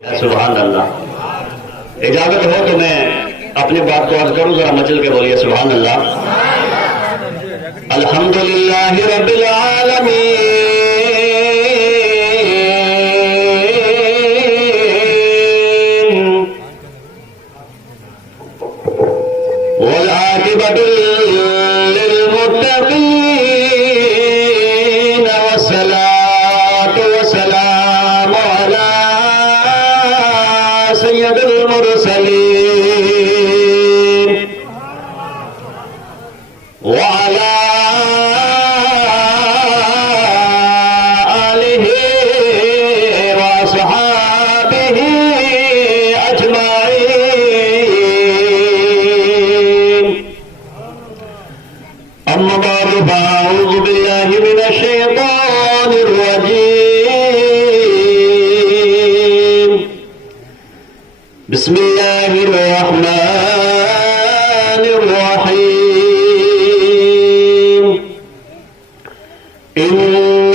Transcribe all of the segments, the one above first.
سبحان اللہ۔ اجازت ہو تو میں اپنی بات کو عرض کروں، ذرا مچل کے بولیے سبحان اللہ۔ الحمدللہ رب العالمین والعاقبۃ للمتقین والصلاۃ والسلام علی سید المرسلین وعلى آلہ وصحابہ اجمعین، اما بعد فاعوذ باللہ من الشیطان الرجیم، بسم اللہ الرحمن الرحیم، ان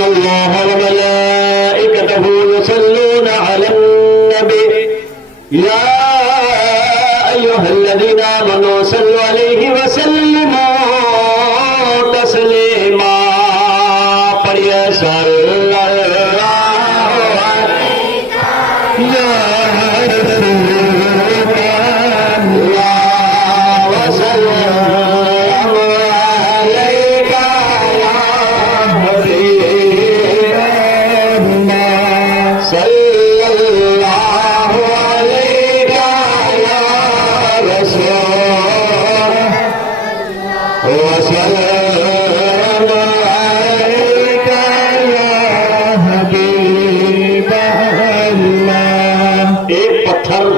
اللہ وملائکتہ یصلون علی النبی یا ایہا الذین آمنوا صلوا علیہ وسلموا تسلیما، پڑھیے صلی اللہ علیہ یا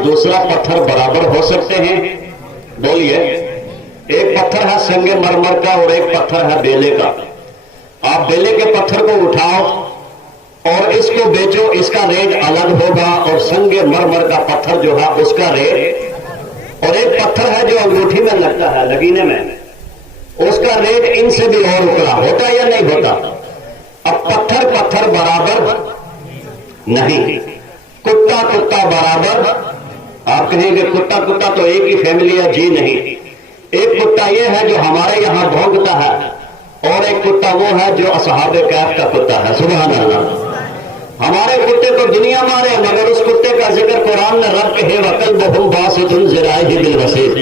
دوسرا پتھر برابر ہو سکتے ہیں؟ بولیے۔ ایک پتھر ہے سنگ مرمر کا اور ایک پتھر ہے بیلے کا۔ آپ بیلے کے پتھر کو اٹھاؤ اور اس کو بیچو، اس کا ریٹ الگ ہوگا، اور سنگ مرمر کا پتھر جو ہے اس کا ریٹ، اور ایک پتھر ہے جو انگوٹھی میں لگتا ہے لگینے میں، اس کا ریٹ ان سے بھی اور اکڑا ہوتا ہے یا نہیں ہوتا؟ اب پتھر پتھر برابر نہیں، کتا کتا برابر۔ آپ کہیں گے کتا کتا تو ایک ہی فیملی ہے، جی نہیں، ایک کتا یہ ہے جو ہمارے یہاں بھونکتا ہے، اور ایک کتا وہ ہے جو اصحاب کہف کا کتا ہے۔ سبحان اللہ۔ ہمارے کتے کو دنیا مارے، مگر اس کتے کا ذکر قرآن میں رب کہے وَقَلْبُهُمْ بَاسِطٌ ذِرَاعِهِ بِالْوَسِيطِ،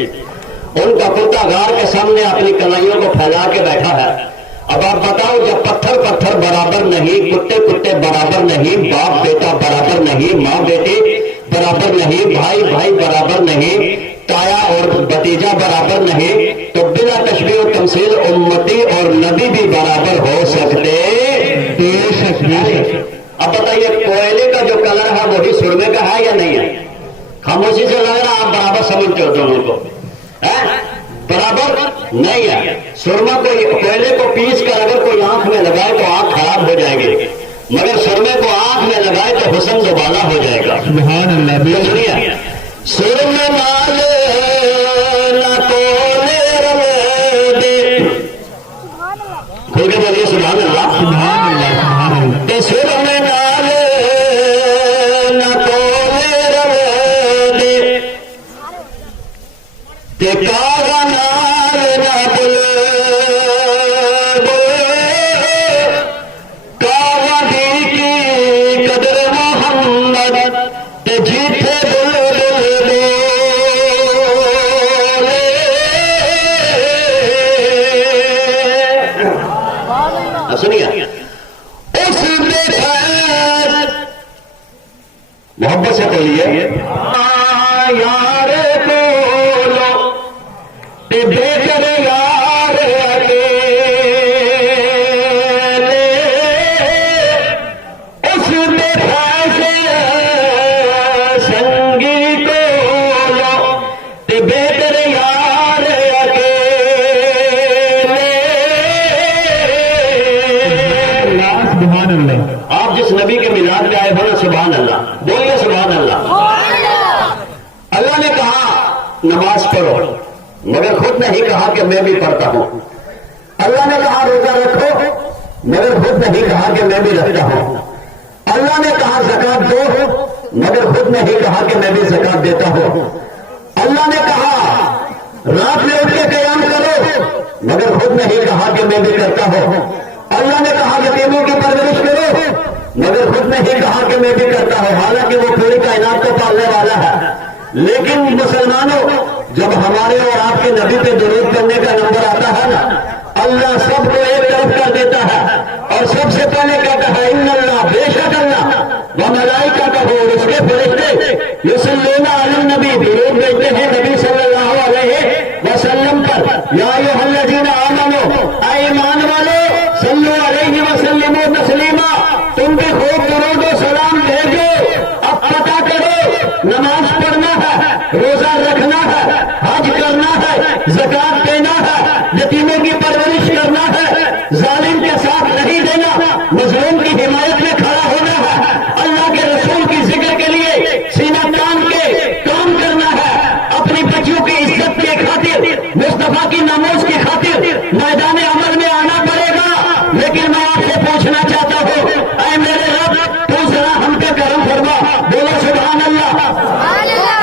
ان کا کتا غار کے سامنے اپنی کلائیوں کو پھیلا کے بیٹھا ہے۔ اب آپ بتاؤ، جب پتھر پتھر برابر نہیں، کتے کتے برابر نہیں، باپ بیٹا برابر نہیں، ماں بیٹی برابر نہیں، بھائی بھائی برابر نہیں، تایا اور بھتیجا برابر نہیں، تو بلا تشبیہ و تمثیل امتی اور نبی بھی برابر ہو سکتے؟ اب بتائیے، کوئلے کا جو کلر ہے وہی سرمے کا ہے یا نہیں ہے؟ خاموشی سے لگ رہا آپ برابر سمجھتے ہو دونوں کو، برابر نہیں ہے۔ سرما کو کوئلے کو پیس کر اگر کوئی آنکھ میں لگائے تو آنکھ خراب ہو جائے گی، مگر سرمے کو آنکھ میں لگائے تو حسن دوبالا ہو جائے گا۔ سبحان اللہ۔ سنیے، سرمے نالے نہ کولے روے دے، کھول کے بولیے سبحان اللہ۔ سبحان اللہ۔ سرمے نالے نہ کولے روے دے، تے کاغا نال نہ بلے کاغا دی کی قدر محمد، تے جیتے بل بل بولے۔ سنیے، اس میں خیر محبت سے بولیے، یار بولو تے بہتر یار اکیلے، اس میں خیر سنگی بولو تے بہتر یار اکیلے۔ سبحان اللہ۔ آپ جس نبی کے میلاد پہ آئے ہو نا، سبحان اللہ بولیے سبحان اللہ۔ اللہ نے کہا نماز پڑھو، مگر خود نہیں کہا کہ میں بھی پڑھتا ہوں۔ اللہ نے کہا روزہ رکھو، مگر خود نہیں کہا کہ میں بھی رکھتا ہوں۔ اللہ نے کہا زکات دو، مگر خود نے ہی کہا کہ میں بھی زکات دیتا ہوں۔ اللہ نے کہا رات میں اٹھ کے قیام کرو، مگر خود نے ہی کہا کہ میں بھی کرتا ہوں۔ اللہ نے کہا کہ یتیموں کی پرورش کرو، مگر خود نے ہی کہا کہ میں بھی کرتا ہوں، حالانکہ وہ پوری کائنات کو پالنے والا ہے۔ لیکن مسلمانوں، جب ہمارے اور آپ کے نبی پہ درود کرنے کا نمبر آتا ہے نا، اللہ سب کو ایک طرف کر دیتا ہے اور سب سے پہلے کہتا ہے ان اللہ، بے شک اللہ، وہ ملائکہ اور اس کے فرشتے یصلون علی النبی، درود بھیجتے ہیں نبی صلی اللہ علیہ وسلم پر۔ یا ایھا الذین آمنوا، اے ایمان والو، صلو علیہ وسلموا تسلیما، تم بھی خوب درود و سلام بھیجو۔ اب پتہ کرو، نماز پڑھنا ہے، روزہ رکھنا ہے، حج کرنا ہے، زکات دینا ہے، یتیموں کی پرورش کرنا ہے، ظالم کے ساتھ نہیں دینا، مظلوم کی حمایت میں کھڑا ہونا ہے، اللہ کے رسول کی ذکر کے لیے سینہ تان کے کام کرنا ہے، اپنی بچیوں کی عزت کے خاطر، مصطفیٰ کی ناموز کی خاطر میدان عمل میں آنا پڑے گا۔ لیکن میں آپ سے پوچھنا چاہتا ہوں، اے میرے رب، تو ذرا ہم پہ کرم فرما، بولو سبحان اللہ۔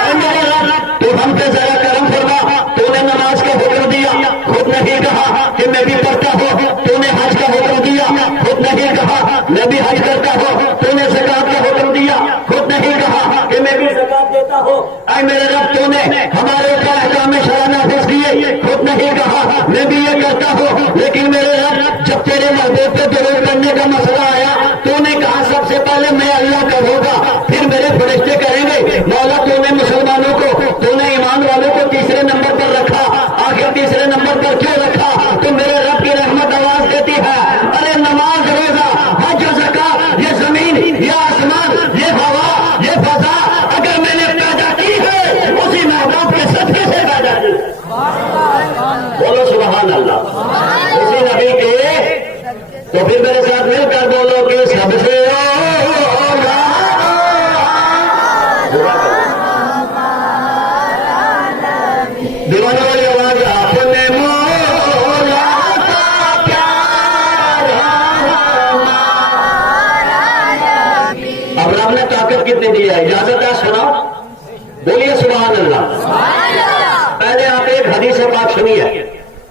اے میرے رب، تو ہم پہ ذرا کرم فرما، تو نے نماز کا حکم دیا، خود نہیں کہا کہ میں بھی پڑھتا ہوں، تو نے حج کا حکم دیا، خود نہیں کہا میں بھی حج کرتا ہوں، تو نے زکات کا حکم دیا، خود نہیں کہا کہ میں بھی زکات دیتا ہوں۔ اے میرے رب، تو نے ہمارے اوپر احکام شرع نافذ کیے، خود نہیں کہا میں بھی یہ کرتا ہوں۔ لیکن میرے رب، جب تیرے محبوب پہ درود کرنے کا مسئلہ آیا، تو نے کہا سب سے پہلے میں اللہ کا ہوگا، پھر میرے فرشتے کریں گے۔ مولا، تو نے مسلمانوں کو، تو نے ایمان والوں کو تیسرے نمبر پر رکھا، آخر تیسرے نمبر پر کیوں رکھا؟ تو میرے رب کی رحمت آواز دیتی ہے، ارے نماز، روزہ، حج و زکات، یہ زمین، یہ آسمان، یہ ہوا، یہ فضا اگر میں نے پیدا کی ہے، اسی محبوب کے صدقے سے پیدا کی۔ بولو سبحان اللہ۔ اسی نبی کے، تو پھر میرے ساتھ مل کر بولو کہ سب سے دیوانے والی آواز، آپ نے مولا کا پیارا اب رب نے طاقت کتنی دی ہے؟ اجازت ہے سناؤ، بولیے سبحان اللہ۔ پہلے آپ ایک حدیث پاک سنیے،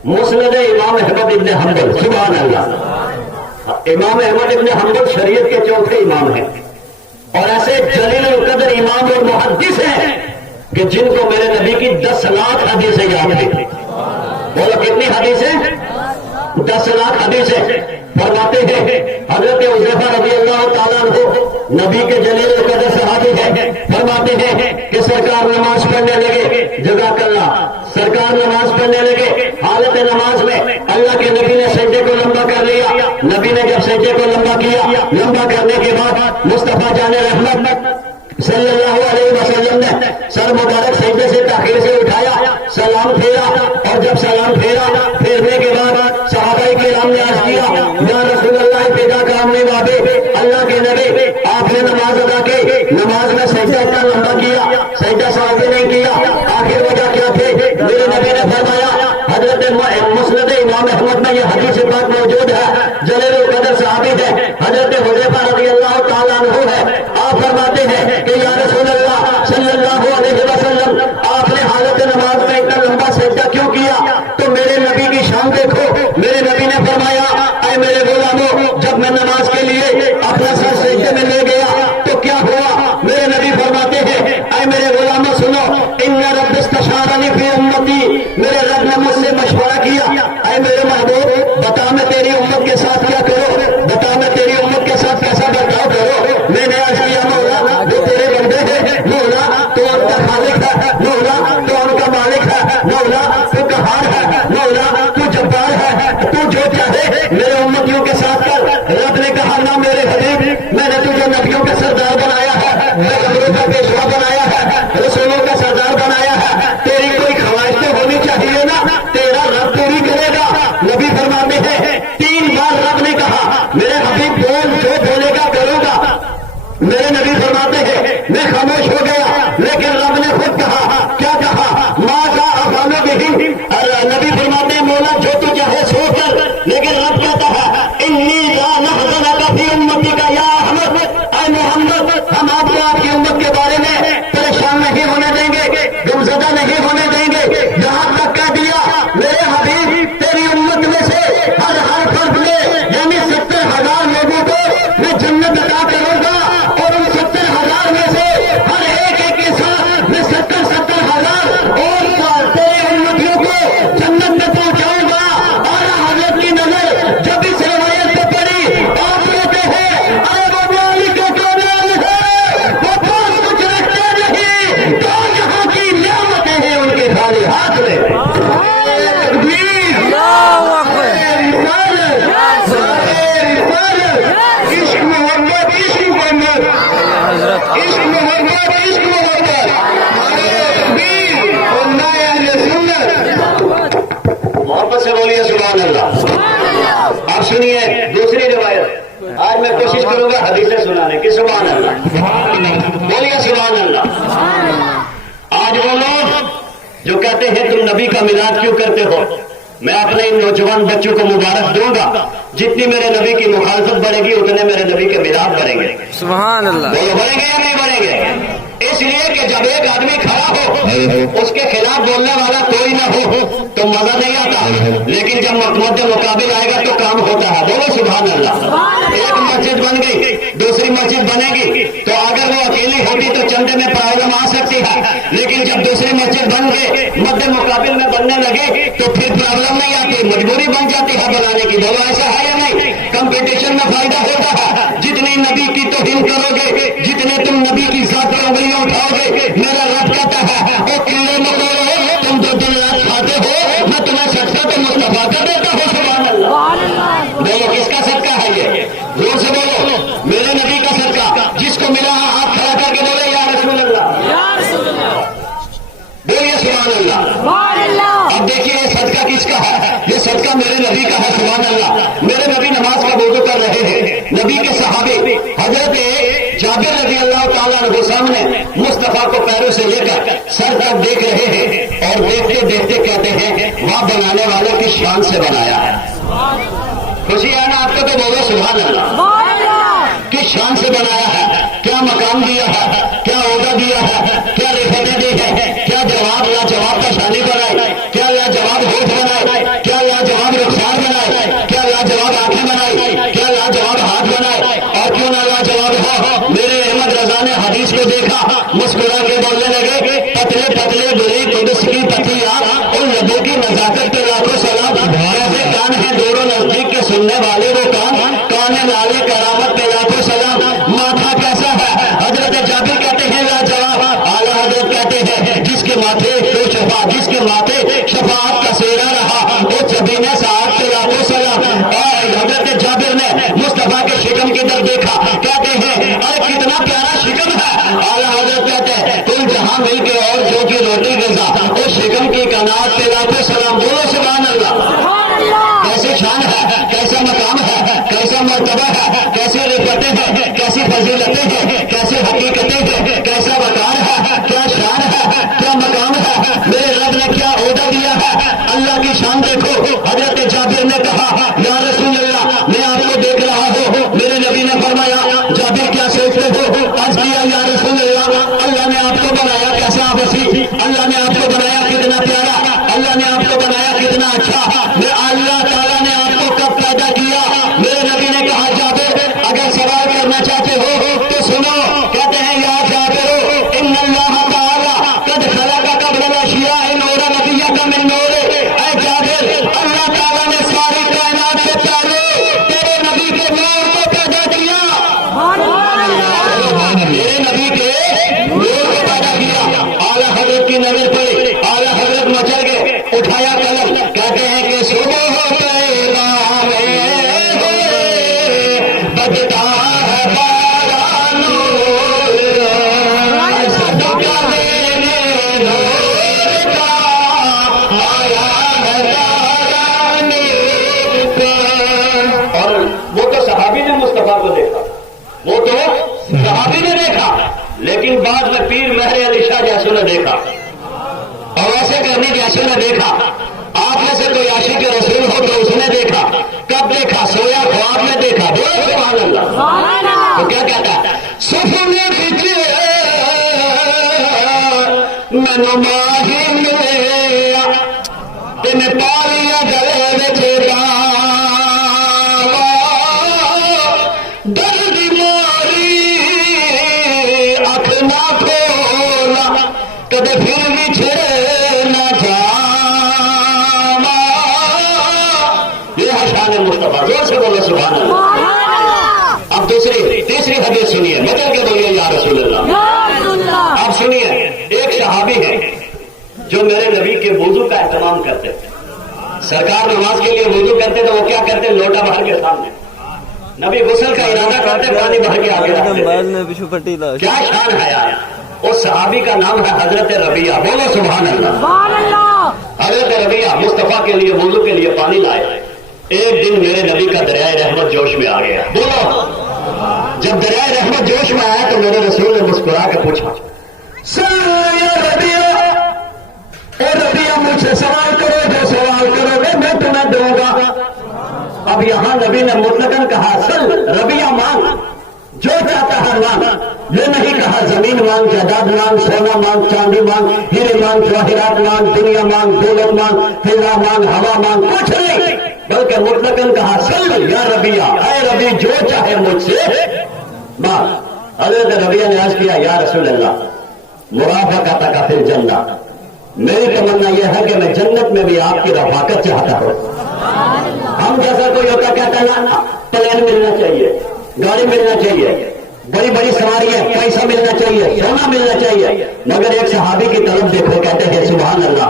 مسند امام احمد ابن حنبل، سبحان اللہ۔ امام احمد ابن حنبل شریعت کے چوتھے امام ہیں، اور ایسے جلیل القدر امام اور محدث ہیں کہ جن کو میرے نبی کی 10 لاکھ حدیثیں یاد ہیں۔ بولو کتنی حدیثیں؟ 10 لاکھ حدیثیں۔ فرماتے ہیں حضرت حذیفہ رضی اللہ تعالیٰ عنہ نبی کے جلیل القدر صحابی ہیں، فرماتے ہیں کہ سرکار نماز پڑھنے لگے، جزاک اللہ، سرکار نماز پڑھنے لگے، حالت نماز میں اللہ کے نبی نے سجدے کو لمبا کر لیا۔ نبی نے جب سجدے کو لمبا کیا، لمبا کرنے کے بعد مصطفیٰ جان رحمت صلی اللہ علیہ وسلم نے سر مبارک سجدے سے تاخیر سے اٹھایا، سلام پھیرا، اور جب سلام پھیرنے کے بعد صحابہ کرام نے عرض کیا، یا رسول اللہ فدا کامنے وعدے، اللہ کے نبی آپ نے نماز ادا کی، نماز میں سجدہ اتنا لمبا کیا، سجدہ صحابہ نے کیا، آخر وجہ کیا تھے؟ میرے نبی نے فرمایا، حضرت مسند امام احمد میں یہ حدیث پاک موجود ہے، جلیل القدر صحابی ہے، حضرت حذیفہ رضی اللہ تعالیٰ عنہ ہے، آپ فرماتے ہیں کہ یا رسول اللہ صلی اللہ علیہ وسلم، آپ نے حالت نماز میں اتنا لمبا سجدہ کیوں کیا؟ تو میرے نبی کی شان دیکھو، میرے نبی نے فرمایا، اے میرے غلاموں، جب میں نماز کے لیے اپنا سر سجدے میں لے گیا تو کیا ہوا؟ میرے نبی فرماتے ہیں، اے میرے غلاموں سنو، ان رب استشارنی فی امتی، میرے رب نے مجھ سے مشورہ کیا، اے میرے محبوب بتا میں تیری امت کے ساتھ کیا کرو، بتا میں تیری امت کے ساتھ کیسا برتاؤ کرو؟ میں نے عرض کیا، مولا جو تیرے بندے ہیں، مولا تو ان کا خالق ہے، مولا تو ان کا مالک ہے، مولا تو قہار ہے، مولا تو جبار ہے، تو جو چاہے میرے امتیوں کے ساتھ کر۔ رب نے کہا، نہ میرے حبیب، میں نے تجھے نبیوں کا سردار بنایا ہے، پیغمبروں کا پیشوا بنایا ہے، رسولوں کا سردار بنایا ہے، تیری کوئی خواہش تو ہونی چاہیے نا، تیرا رب پوری کرے گا۔ نبی فرماتے ہیں 3 بار رب نے کہا، میرے حبیب بول، جو بولے گا کروں گا۔ میرے نبی فرماتے ہیں میں خاموش ہو گیا، لیکن رب نے خود کہا، کیا کہا؟ ماں کا افعالو بہی، نبی فرماتے ہیں مولا جو تو چاہے سو کر، لیکن رب کہتا ہے انی لا نحزنک فی امتک یا احمد، اے محمد ہم آپ کو آپ کی امت کے شروع ہے حدیثیں سنانے کی. سبحان اللہ, بولیے سبحان اللہ. آج وہ لوگ جو کہتے ہیں تم نبی کا میلاد کیوں کرتے ہو, میں اپنے ان نوجوان بچوں کو مبارک دوں گا, جتنی میرے نبی کی مخالفت بڑھے گی اتنے میرے نبی کے میلاد بڑھیں گے. سبحان اللہ. وہ بڑھیں گے یا نہیں بڑھیں گے؟ اس لیے کہ جب ایک آدمی کھڑا ہو اس کے خلاف بولنے والا کوئی نہ ہو تو مزہ نہیں آتا, لیکن جب مد مقابل آئے گا تو کام ہوتا ہے. بولو سبحان اللہ. ایک مسجد بن گئی, دوسری مسجد بنے گی, تو اگر وہ اکیلی ہوتی تو چندے میں پرابلم آ سکتی ہے, لیکن جب دوسری مسجد بن گئے مد مقابل میں بننے لگے تو پھر پرابلم نہیں آتی, مجبوری بن جاتی ہے بنانے کی. بولو ایسا ہے یا نہیں؟ کمپٹیشن میں فائدہ ہوتا ہے. جتنی نبی کی توہین کرو گے, جتنے تم نبی کی ذاتی انگلیاں اٹھاؤ گے, میرا رب کہتا ہے وہ کیڑے مکوڑے تم جو دن رات کھاتے ہو میں تمہیں صدقہ تو مصطفیٰ کر دیتا ہوں. سبحان اللہ. بولو کس کا صدقہ ہے یہ؟ زور سے بولو. میرے نبی کا صدقہ. جس کو ملا ہاتھ کھڑا کر کے بولے یا رسول اللہ, بولیے سبحان اللہ. اب دیکھیے یہ صدقہ کس کا ہے؟ یہ صدقہ میرے نبی کا ہے. سبحان اللہ. میرے نبی نماز کا وضو کر رہے ہیں. نبی کے صحابی حضرت جابر رضی اللہ تعالیٰ عنہ سامنے مصطفیٰ کو پیروں سے لے کر سر تک دیکھ رہے ہیں اور دیکھتے دیکھتے کہتے ہیں وہاں بنانے والے کی شان سے بنایا ہے. خوشی ہے نا آپ کو؟ تو بولو سبحان اللہ. کس شان سے بنایا ہے, کیا مقام دیا ہے, کیا عہدہ دیا ہے, کیا رفتیں دی ہے, کیا جواب لاجواب کا شانی بنائے, کیا لاجواب ہوٹ بنائے, کیا لاجواب رخسار بنائے, کیا لاجواب آنکھیں بنائی, کیا لاجواب ہاتھ بنائے, اور کیوں نہ لاجواب ہو. میرے احمد رضا نے حدیث کو دیکھا, مسکرا کے بولنے لگے پتلے پتلے بری قدس کی پتلیاں ان لبوں کی نزاکت کے لاکھوں سلام. ایسے کان ہیں دور و نزدیک کے سننے والے وہ کان لالے کرامت کے لاکھوں سلام. ماتھا کیسا ہے؟ حضرت جابر کہتے ہیں لاجواب. اعلیٰ حضرت کہتے ہیں جس کے ماتھے تو شفا, جس کے ماتھے شفاعت کا سیرا رہا وہ جبین سعادت کے لاکھوں سلام. اور حضرت جابر نے مصطفیٰ کے شکم کی طرف دیکھا, کہتے ہیں ارے کتنا پیارا شکم ہے. اعلیٰ حضرت کہتے ہیں کل جہاں مل کے اور جو کی روٹی غذا اس شکم کی قناعت کے لاکھوں سلام. بولو سبحان اللہ. کیسے شان ہے, کیسا مقام ہے, کیسا مرتبہ ہے, کیسے رفتیں ہیں, کیسی فضیلتیں ہیں, کیسے حقیقتیں ہیں, کیسا وقار ہے, کیا شان ہے, کیا مقام ہے. میرے رب نے کیا عہدہ دیا ہے. اللہ کی شان دیکھو. حضرت جابر نے کہا یا رسول اللہ میں آپ کو دیکھ رہا ہوں. میرے نبی نے فرمایا جابر کیا سوچتے ہو؟ عرض کیا یا رسول اللہ اللہ نے آپ کو بنایا کیسا وسیع, اللہ نے آپ کو بنایا کتنا پیارا, اللہ نے آپ کو بنایا کتنا اچھا. میں اللہ تعالیٰ نے آپ کو کب پیدا کیا؟ میرے نبی نے کہا جابر اگر سوال کرنا چاہتے ہو تو سنو. کہتے ہیں یا جابر ان اللہ تعالیٰ قد خلق قبل الاشیاء نور نبیک من نور. اے جابر اللہ تعالیٰ نے ساری کائنات سے پہلے تیرے نبی کے نور کو پیدا کیا. میرے نبی کے نور کو پیدا کیا. اعلیٰ حضرت کی نظر پڑی, اعلیٰ حضرت مچل گئے, اٹھایا قلم. کہتے ہیں کہ صبح پیغام بجتا ہے باران صدقہ دینے نور کا آیا ہے باران. اور وہ تو صحابی نے مصطفیٰ کو دیکھا, وہ تو صحابی نے دیکھا, لیکن بعد میں پیر مہر علی شاہ جیسوں نے دیکھا اور ایسے کرنے جیسوں نے دیکھا. آپ میں سے کوئی عاشق کے رسول ہو تو اس نے دیکھا. کب دیکھا؟ سویا خواب میں دیکھا. بولو سبحان اللہ. تو کیا کہتا ہے؟ سفنے بچے میں نماہی ملے تین پالیا گلے بچے درد ماری اکھ نہ کھولا کدے پھر بھی چھڑے نہ جا. یہ ہے شان مصطفیٰ. زور سے بولو سبحان اللہ. اب تیسری حدیث سنیے, بدل کے بولیے یا رسول اللہ. اب سنیے, ایک صحابی ہے جو میرے نبی کے وضو کا اہتمام کرتے تھے. سرکار نماز کے لیے وضو کرتے تو وہ کیا کرتے؟ لوٹا بھر کے سامنے. نبی غسل کا ارادہ کرتے پانی بھر کے آگے رکھتے. کیا شان ہے یار. اس صحابی کا نام ہے حضرت ربیعہ. بولو سبحان اللہ. حضرت ربیعہ مصطفیٰ کے لیے وضو کے لیے پانی لائے. ایک دن میرے نبی کا دریائے رحمت جوش میں آ گیا. بولو جب دریائے رحمت جوش میں آیا تو میرے رسول نے مسکرا کے پوچھا ربیہ، اے ربیہ مجھ سے سوال کرو، جو سوال کرو گے میں تمہیں دوں گا۔ اب یہاں نبی نے مطلقاً کہا سل ربیہ مانگ، جو چاہتا ہے مانگ، یہ نہیں کہا زمین مانگ، جائیداد مانگ، سونا مانگ، چاندی مانگ، ہیرے مانگ، جواہرات مانگ، دنیا مانگ، دولت مانگ، فضا مانگ، ہوا مانگ، کچھ نہیں، بلکہ مطلقاً کہا سل یا ربیہ، اے ربی جو چاہے مجھ سے مانگ۔ حضرت ربیہ نے عرض کیا یا رسول اللہ مرافقتک فی الجنہ، میری تمنا یہ ہے کہ میں جنت میں بھی آپ کی رفاقت چاہتا ہوں۔ ہم جیسا کوئی ہوتا کہتا نا پلین ملنا چاہیے، گاڑی ملنا چاہیے، بڑی بڑی سواریاں، پیسہ ملنا چاہیے، سونا ملنا چاہیے، مگر ایک صحابی کی طرف دیکھو، کہتے ہیں سبحان اللہ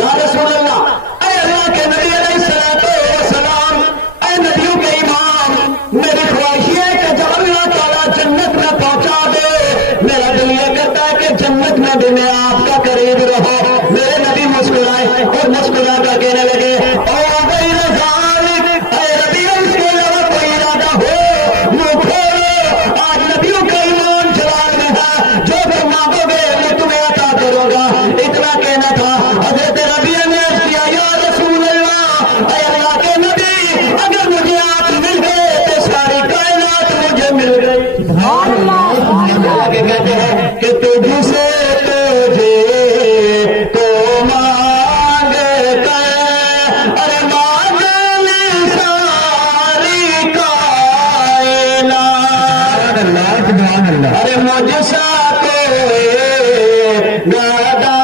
یا رسول اللہ، اے اللہ کے نبی علیہ السلام، اے نبیوں کے امام، میری خواہش ہے کہ جب اللہ تعالیٰ جنت میں پہنچا دے، میرا دل یہ کرتا ہے کہ جنت میں بھی میں آپ کا قریب رہو۔ میرے نبی مسکرائے اور مسکرا کر کہنے لگے کہتے ہیں کہ تجھ سے تجھے تو مانگ کر، ارے مانگنی ساری کائنات، ارے مجھ سا کوئی گدا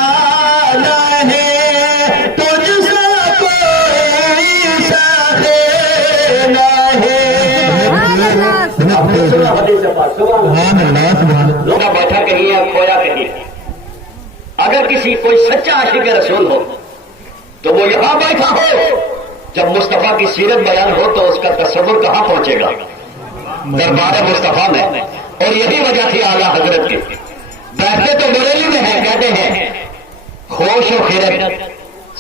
نہیں، تجھ سا کوئی سخی نہیں۔ لوگا بیٹھا کہیں یا کھویا کہیں، اگر کسی کوئی سچا عاشق رسول ہو تو وہ یہاں بیٹھا ہو، جب مصطفیٰ کی سیرت بیان ہو تو اس کا تصور کہاں پہنچے گا؟ دربار مصطفیٰ میں۔ اور یہی وجہ تھی اعلیٰ حضرت کی، بیٹھتے تو بریلی میں ہیں، کہتے ہیں خوش و خیرت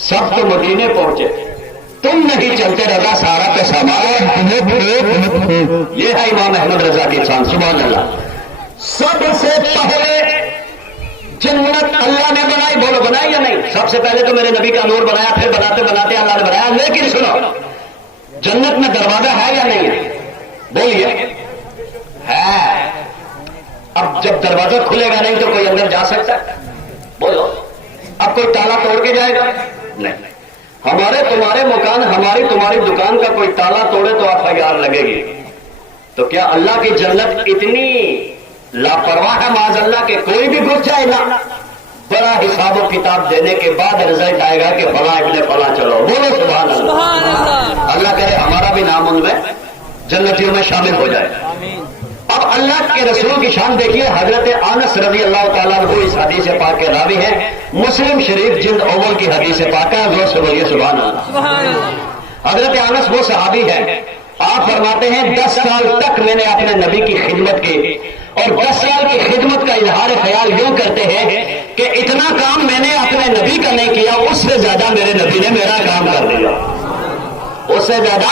سب تو مدینے پہنچے، تم نہیں چلتے رضا سارا پہ سامان۔ یہ ہے امام احمد رضا کی شان، سبحان اللہ۔ سب سے پہلے جنت اللہ نے بنائی، بولو بنائی یا نہیں؟ سب سے پہلے تو میرے نبی کا نور بنایا، پھر بناتے بناتے اللہ نے بنایا۔ لیکن سنو، جنت میں دروازہ ہے یا نہیں ہے؟ بولیے ہے۔ اب جب دروازہ کھلے گا نہیں تو کوئی اندر جا سکتا ہے؟ بولو، اب کوئی تالا توڑ کے جائے گا؟ نہیں۔ ہمارے تمہارے مکان، ہماری تمہاری دکان کا کوئی تالا توڑے تو FIR لگے گی۔ تو کیا اللہ کی جنت اتنی لاپرواہ ہے معاذ اللہ کہ کوئی بھی گھس جائے گا؟ بڑا حساب و کتاب دینے کے بعد رزلٹ آئے گا کہ فلاں ابن فلاں چلو، بولو سبحان اللہ۔ اللہ کرے ہمارا بھی نام ان میں جنتیوں میں شامل ہو جائے۔ اب اللہ کے رسول کی شان دیکھیے، حضرت انس رضی اللہ تعالیٰ عنہ اس حدیث پاک کے راوی ہیں، مسلم شریف جلد اول کی حدیث پاک ہے، زور سے بولیے سبحان اللہ۔ حضرت انس وہ صحابی ہے، آپ فرماتے ہیں 10 سال تک میں نے اپنے نبی کی خدمت کی، اور 10 سال کی خدمت کا اظہار خیال یوں کرتے ہیں کہ اتنا کام میں نے اپنے نبی کا نہیں کیا، اس سے زیادہ میرے نبی نے میرا کام کر دیا، اس سے زیادہ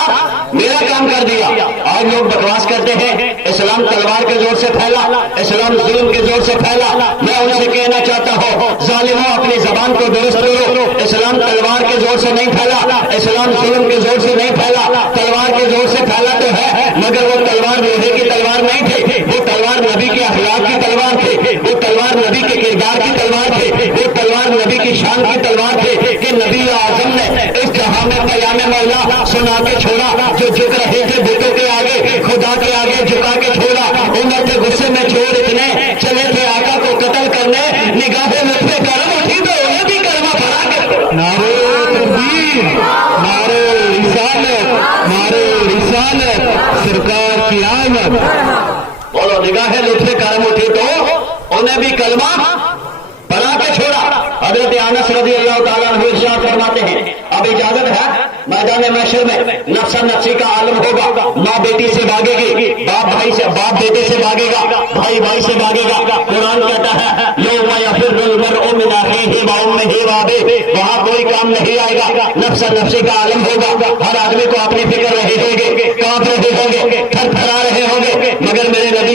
میرا کام کر دیا۔ آج لوگ بکواس کرتے ہیں اسلام تلوار کے زور سے پھیلا، اسلام ظلم کے زور سے پھیلا۔ میں ان سے کہنا چاہتا ہوں ظالموں، اپنی زبان کو درست کرو، اسلام تلوار کے زور سے نہیں پھیلا، اسلام ظلم کے زور سے نہیں پھیلا، تلوار کے زور سے پھیلا تو ہے، مگر وہ تلوار لوہے کی تلوار نہیں تھی، وہ تلوار نبی کے اخلاق کی تلوار تھی، وہ تلوار نبی کے کردار کی تلوار تھی، وہ تلوار نبی کی شان کی تلوار تھی کہ نبی اعظم نے اس جہاں میں پیام مولا سنا کے چھوڑا، جو جھک رہے تھے بتوں کے آگے، خدا کے آگے جھکا کے چھوڑا، عمر کے غصے میں چور اتنے چلے تھے آقا کو قتل کرنے، نگاہیں لطفے کرم اٹھی تو انہیں بھی کلمہ پڑھا کے چھوڑا۔ نعرے تکبیر، نعرے رسالت، نعرے رسالت، سرکار کی آمد۔ بولو، نگاہیں لطفے کرم اٹھی تو انہیں بھی کلمہ پڑھا کے چھوڑا۔ حضرت انس رضی اللہ تعالیٰ عنہ ارشاد فرماتے ہیں، اب اجازت ہے میدان محشر میں نفسا نفسی کا عالم ہوگا، ماں بیٹی سے بھاگے گی، باپ بیٹے سے بھاگے گا، بھائی بھائی سے بھاگے گا۔ قرآن کہتا ہے یوم یفر المرء من اخیہ وامہ وابیہ، وہاں کوئی کام نہیں آئے گا، نفسا نفسی کا عالم ہوگا، ہر آدمی کو اپنی فکر رہے ہوں گے، کانپ رہے ہوں گے، تھر تھرا رہے ہوں گے، مگر میرے نبی